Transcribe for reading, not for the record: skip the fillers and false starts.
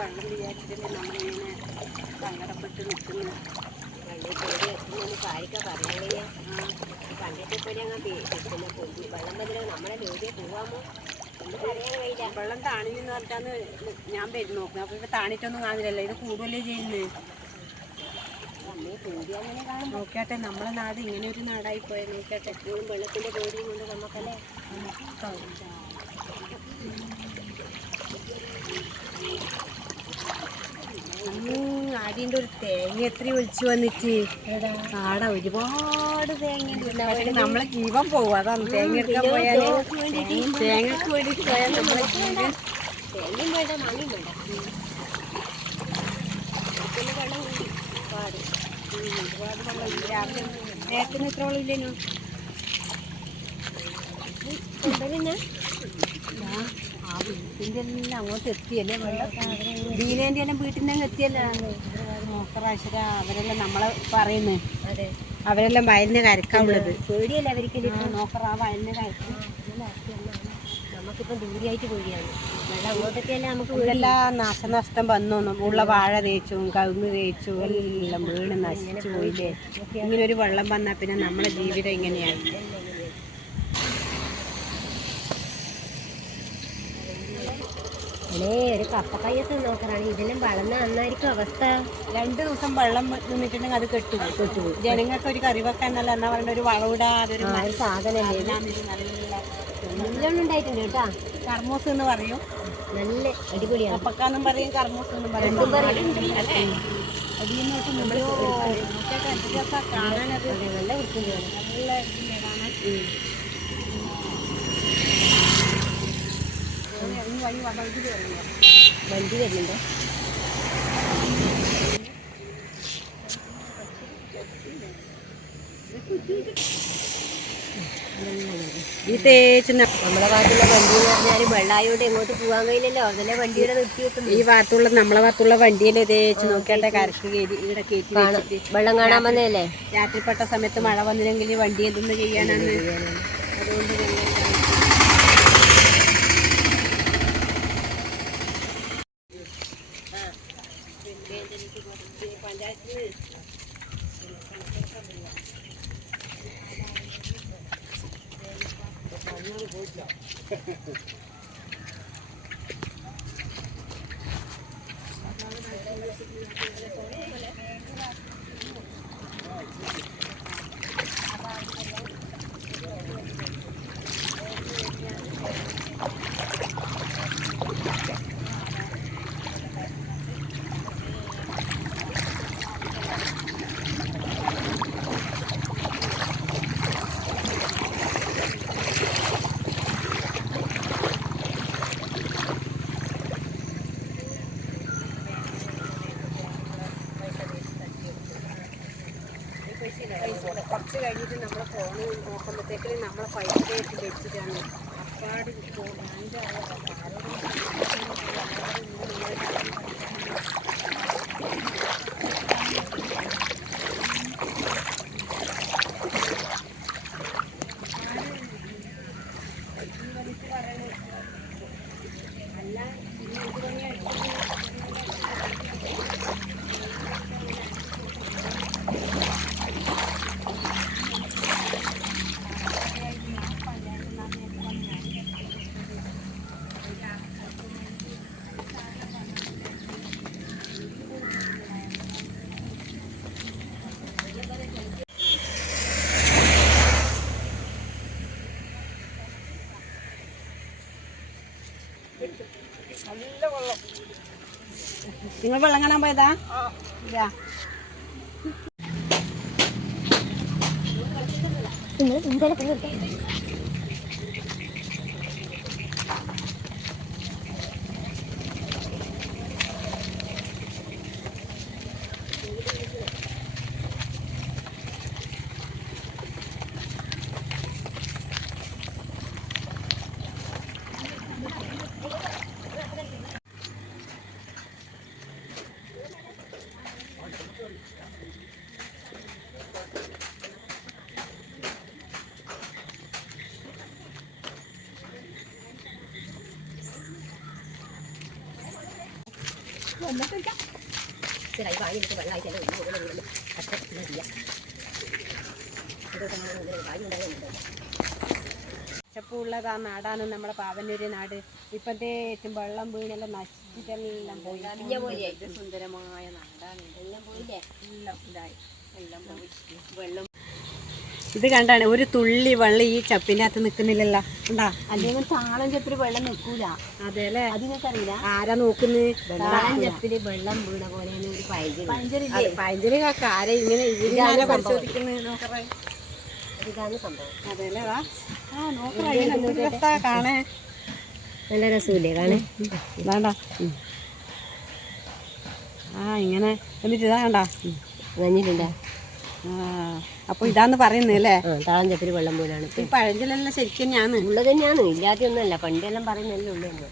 വെള്ളം വിചാരിച്ചിട്ടല്ലേ നമ്മളിങ്ങനെ സങ്കടപ്പെട്ട് നിൽക്കുന്നു. വണ്ടി പേടി എത്തുന്നൊന്ന് കാര്യമൊക്കെ പറയാ. പണ്ടത്തെ പോലെ അങ്ങ് പിന്നെ വെള്ളം ബദലോ നമ്മളെ ജോലിയെ പോവാമോ എന്ന് പറയാൻ കഴിയില്ല. വെള്ളം താണിന്ന് പറഞ്ഞാന്ന് ഞാൻ വരും നോക്കുക. അപ്പോൾ ഇപ്പം താണിട്ടൊന്നും കാണില്ലല്ലോ, ഇത് കൂടുതലേ ചെയ്യുന്നത്. അമ്മയെ പേടി അങ്ങനെ കാണും. നോക്കട്ടെ, നമ്മളെ നാട് ഇങ്ങനെ ഒരു നാടായി പോയത്. നോക്കട്ടെ, എപ്പോഴും വെള്ളത്തിൻ്റെ പേടിയും കൊണ്ട് നമുക്കല്ലേ ആദ്യൻ്റെ ഒരു തേങ്ങ എത്ര ഒഴിച്ചു വന്നിട്ട് ആടെ ഒരുപാട് തേങ്ങ നമ്മളെ ജീവൻ പോകും. അതാണ് തേങ്ങ എടുക്കാൻ പോയാൽ തേങ്ങക്ക് വേണ്ടിയിട്ട് പോയാൽ നമ്മളെ ജീവൻ. തേങ്ങയും വേണ്ട മാങ്ങയും വേണ്ട. പിന്നെ വെള്ളം പാട് ഒരുപാട് വെള്ളം രാവിലെ നേരത്തിന് എത്ര വെള്ളം ഇല്ലേനു കൊണ്ടുവരുന്ന ആ വീട്ടിൻ്റെ എല്ലാം അങ്ങോട്ട് എത്തിയല്ലേ വെള്ളം. ദീനേൻ്റെ എല്ലാം വീട്ടിൻ്റെ അങ്ങ് എത്തിയല്ലേ നോക്കറാശ്വര. അവരെല്ലാം നമ്മളെ പറയുന്നത്. അതെ, അവരെല്ലാം വയലിന് കരക്കാനുള്ളത്. പേടിയല്ലേ അവർക്ക്. നോക്കറ ആ വയലിന് കരക്കും. നമുക്കിപ്പം ദൂരെയായിട്ട് പേടിയാണ്. വെള്ളം അങ്ങോട്ടൊക്കെയല്ലേ നമുക്ക് ഇതെല്ലാം നാശനഷ്ടം വന്നു. ഉള്ള വാഴ തേച്ചും കവുങ്ങ് തേച്ചും എല്ലാം വീണ് നശിച്ചു പോയില്ലേ. ഇങ്ങനെ ഒരു വെള്ളം വന്നാൽ പിന്നെ നമ്മളെ ജീവിതം ഇങ്ങനെയായി. ഒരു കപ്പക്കയ്യൊക്കെ നോക്കറാണ്. ഇതെല്ലാം വളർന്ന അന്നായിരിക്കും അവസ്ഥ. 2 ദിവസം വെള്ളം നിന്നിട്ടുണ്ടെങ്കിൽ അത് കെട്ടുപോകും. ജനങ്ങൾക്ക് ഒരു കറി വെക്കാൻ നല്ല എന്നാ പറയണ്ട ഒരു വളവിടാ. അതൊരു സാധനമല്ലേ നല്ലോണം ഉണ്ടായിട്ടുണ്ട് കേട്ടാ. കർമൂസ് എന്ന് പറയും. നല്ല അടിപൊളിയാണ്. കപ്പക്കാന്നും പറയും, കർമൂസ് എന്നും പറയും. അടിയിന്നോട്ട് കാണാനത് നല്ല വൃത്തിയുണ്ട്. നല്ല കാണാൻ. വണ്ടി വരുന്നുണ്ടോ? ഈ തേച്ച് നമ്മളെ ഭാഗത്തുള്ള വണ്ടി എന്ന് പറഞ്ഞാൽ വെള്ളായോണ്ട് എങ്ങോട്ട് പോകാൻ കഴിയില്ലല്ലോ. അതല്ലേ വണ്ടിയുടെ നിർത്തി വെക്കുന്നു. ഈ ഭാഗത്തുള്ള നമ്മളെ ഭാഗത്തുള്ള വണ്ടിയിലെ തേച്ച് നോക്കിയാട്ടെ കരക്ക് ഇവിടെ കയറ്റി വെച്ചിട്ട് വെള്ളം കാണാൻ വന്നതല്ലേ. രാത്രിപ്പെട്ട സമയത്ത് മഴ വന്നില്ലെങ്കിൽ വണ്ടി എന്തെന്ന് ചെയ്യാനാണ്. അതുകൊണ്ട് പഞ്ചായത്തിൽ കുറച്ച് കഴിഞ്ഞിട്ട് നമ്മളെ ഫോണ് നോക്കുമ്പോഴത്തേക്ക് നമ്മളെ പൈസ വെച്ചിട്ടാണ് അപ്പാട് നിങ്ങൾ വെള്ളം കാണാൻ പോയതാ? കൈ വാങ്ങി വെള്ളം ആയിട്ടല്ലേ പച്ചപ്പുള്ളതാ നാടാണ് നമ്മുടെ പാവന്നൂര് നാട്. ഇപ്പത്തെ വെള്ളം വീണെല്ലാം നശിച്ചിട്ടെല്ലാം പോയി. ഇത് സുന്ദരമായ നാടാണ്. എല്ലാം പോയില്ലേ? എല്ലാം ഇതായി, എല്ലാം പോയി. വെള്ളം ഇത് കണ്ടാണ് ഒരു തുള്ളി വെള്ളം ഈ ചപ്പിന്റെ അകത്ത് നിക്കുന്നില്ലല്ലോ. ഉണ്ടാ അല്ലെങ്കിൽ താളം ചെപ്പില് വെള്ളം നിൽക്കൂല. അതെ അല്ലേ? അതിനൊക്കറിയില്ല. ആരാ നോക്കുന്നത്? താളം ചെപ്പില് വെള്ളം വീണ പോലെയാണ് ഒരു പൈഞ്ചല്. പയഞ്ചലി കാക്ക ആരെ ഇങ്ങനെ ഇതിനെ പരിശോധിക്കുന്നത് നോക്കറേ. ഇതാണ് സംഭവം. അതെ അല്ലേ? ആ നോക്കറ കാണേ. നല്ല രസമില്ലേ കാണേ? വേണ്ട. ആ ഇങ്ങനെ എന്നിട്ട് ഇതാ കണ്ടാ നഞ്ഞിട്ടുണ്ടാ. ആ അപ്പൊ ഇതാന്ന് പറയുന്നല്ലേ? താളം ചെപ്പില് വെള്ളം പോലാണ്. ഈ പഴഞ്ചലെല്ലാം ശരിക്കും തന്നെയാണ് ഉള്ളത് തന്നെയാണ്, ഇല്ലാതെയൊന്നുമല്ല. പണ്ടെല്ലാം പറയുന്നല്ലേ ഉള്ളൂ എന്ന്.